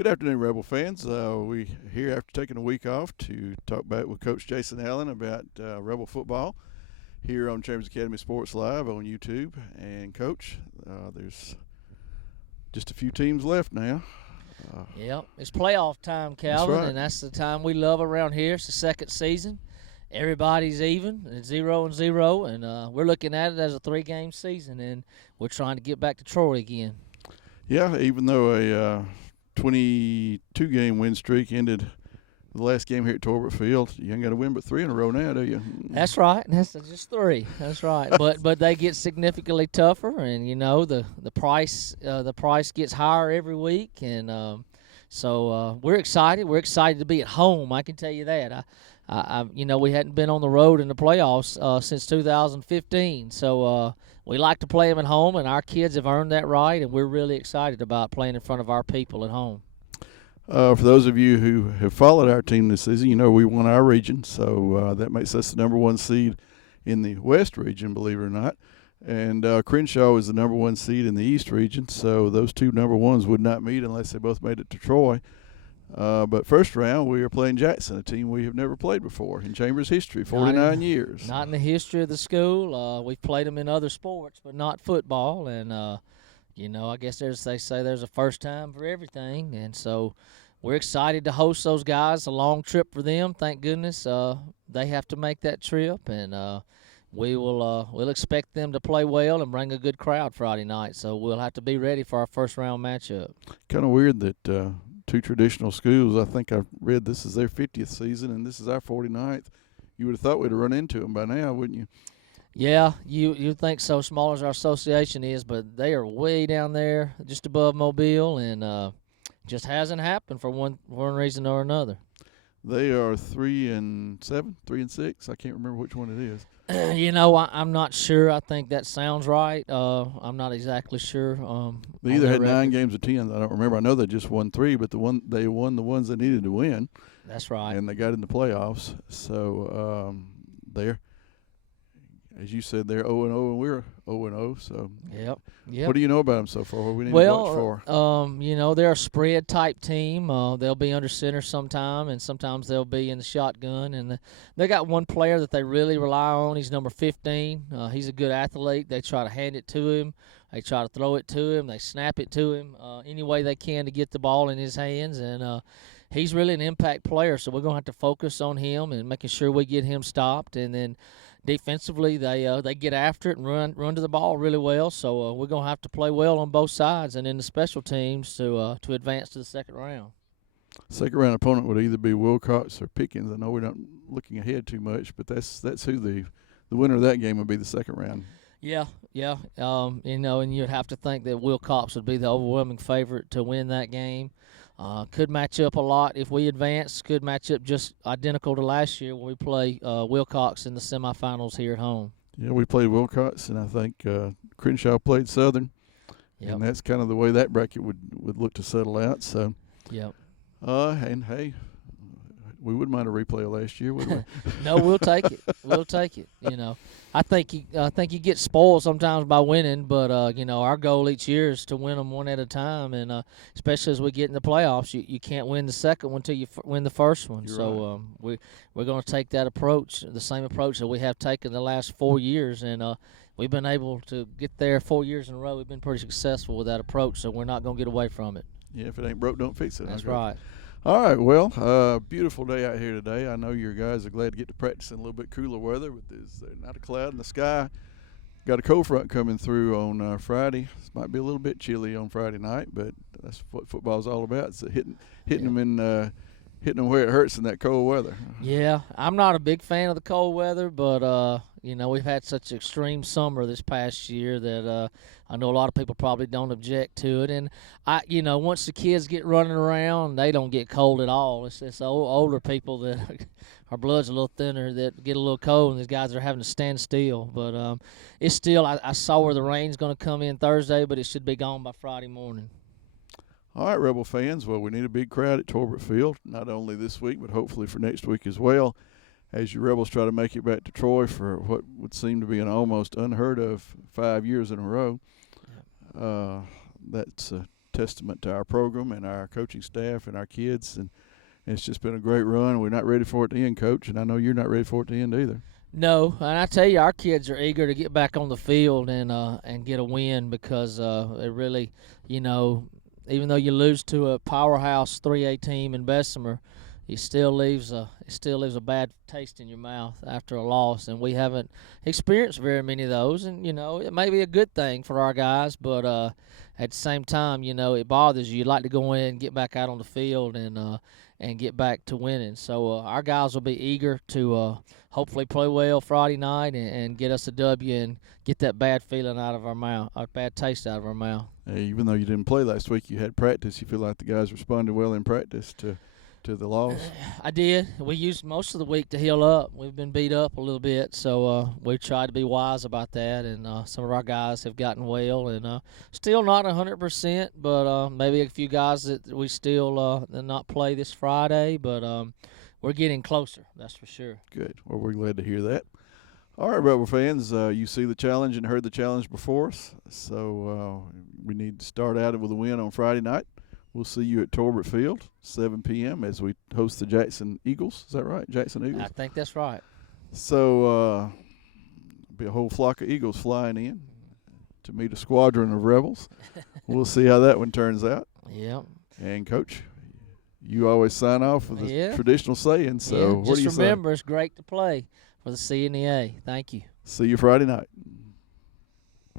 Good afternoon, Rebel fans. We here after taking a week off to talk back with Coach Jason Allen about Rebel football here on Chambers Academy Sports Live on YouTube. And Coach, there's just a few teams left now. Yep, it's playoff time, Calvin, right. and that's the time we love around here. It's the second season. Everybody's even, it's 0-0, and we're looking at it as a 3-game season, and we're trying to get back to Troy again. Yeah, even though a 22-game win streak ended the last game here at Torbert Field, you ain't got to win but 3 in a row now, do you? That's right. That's just 3. That's right. But they get significantly tougher, and the price gets higher every week, and so we're excited. We're excited to be at home. I can tell you that. We hadn't been on the road in the playoffs since 2015, so we like to play them at home, and our kids have earned that right, and we're really excited about playing in front of our people at home. For those of you who have followed our team this season, we won our region, so that makes us the number 1 seed in the West region, believe it or not. And Crenshaw is the number 1 seed in the East region, so those two number 1s would not meet unless they both made it to Troy. But first round, we are playing Jackson, a team we have never played before in Chambers history, 49 years. Not in the history of the school. We've played them in other sports, but not football. And, I guess they say there's a first time for everything. And so we're excited to host those guys. A long trip for them, thank goodness. They have to make that trip, and we'll expect them to play well and bring a good crowd Friday night. So we'll have to be ready for our first round matchup. Kind of weird that two traditional schools, I think I've read this is their 50th season and this is our 49th. You would have thought we'd have run into them by now, wouldn't you? Yeah, you think so, small as our association is, but they are way down there just above Mobile, and just hasn't happened for one reason or another. They are 3-7, 3-6. I can't remember which one it is. I'm not sure. I think that sounds right. I'm not exactly sure. They either had 9 games or 10. I don't remember. I know they just won 3, but they won the ones they needed to win. That's right. And they got in the playoffs. So they're, as you said, they're 0-0 and we're 0-0. So yep. What do you know about them so far? What we need to watch for? They're a spread type team. They'll be under center sometime, and sometimes they'll be in the shotgun. And they got one player that they really rely on. He's number 15. He's a good athlete. They try to hand it to him. They try to throw it to him. They snap it to him any way they can to get the ball in his hands. And he's really an impact player, so we're going to have to focus on him and making sure we get him stopped. And then defensively, they get after it and run to the ball really well. So we're going to have to play well on both sides and in the special teams to advance to the second round. Second round opponent would either be Wilcox or Pickens. I know we're not looking ahead too much, but that's who the winner of that game would be the second round. Yeah. And you'd have to think that Wilcox would be the overwhelming favorite to win that game. Could match up a lot if we advance. Could match up just identical to last year when we play Wilcox in the semifinals here at home. Yeah, we played Wilcox, and I think Crenshaw played Southern. Yep. And that's kind of the way that bracket would look to settle out. So, yep. And hey, we wouldn't mind a replay of last year, would we? No, we'll take it. We'll take it. I think you get spoiled sometimes by winning, but our goal each year is to win them one at a time, and especially as we get in the playoffs, you can't win the second one until you win the first one. You're right. We're going to take that approach, the same approach that we have taken the last 4 years, and we've been able to get there 4 years in a row. We've been pretty successful with that approach, so we're not going to get away from it. Yeah, if it ain't broke, don't fix it. That's right. All right, well, beautiful day out here today. I know your guys are glad to get to practice in a little bit cooler weather, but there's not a cloud in the sky. Got a cold front coming through on Friday. This might be a little bit chilly on Friday night, but that's what football's all about. It's hitting them where it hurts in that cold weather. Yeah, I'm not a big fan of the cold weather, but we've had such extreme summer this past year that I know a lot of people probably don't object to it. And once the kids get running around, they don't get cold at all. It's older people that our blood's a little thinner that get a little cold, and these guys are having to stand still. But it's still, I saw where the rain's going to come in Thursday, but it should be gone by Friday morning. All right, Rebel fans. Well, we need a big crowd at Torbert Field, not only this week, but hopefully for next week as well, as your Rebels try to make it back to Troy for what would seem to be an almost unheard of 5 years in a row. That's testament to our program and our coaching staff and our kids. And it's just been a great run. We're not ready for it to end, Coach, and I know you're not ready for it to end either. No, and I tell you, our kids are eager to get back on the field and get a win because they really, even though you lose to a powerhouse 3A team in Bessemer, it still leaves a bad taste in your mouth after a loss, and we haven't experienced very many of those. And it may be a good thing for our guys, but at the same time, it bothers you. You'd like to go in and get back out on the field and get back to winning. So our guys will be eager to hopefully play well Friday night and get us a W and get that bad feeling out of our mouth, our bad taste out of our mouth. Hey, even though you didn't play last week, you had practice. You feel like the guys responded well in practice to the loss? I did. We used most of the week to heal up. We've been beat up a little bit, so we tried to be wise about that. And some of our guys have gotten well, and still not 100%, but maybe a few guys that we still not play this Friday. But we're getting closer, that's for sure. Good. Well, we're glad to hear that. All right, Rebel fans, you see the challenge and heard the challenge before us, so we need to start out with a win on Friday night. We'll see you at Torbert Field, 7 p.m. as we host the Jackson Eagles. Is that right, Jackson Eagles? I think that's right. So be a whole flock of Eagles flying in to meet a squadron of Rebels. We'll see how that one turns out. Yep. And, Coach, you always sign off with the traditional saying. So what do you say? Just remember, it's great to play for the C and the A. Thank you. See you Friday night.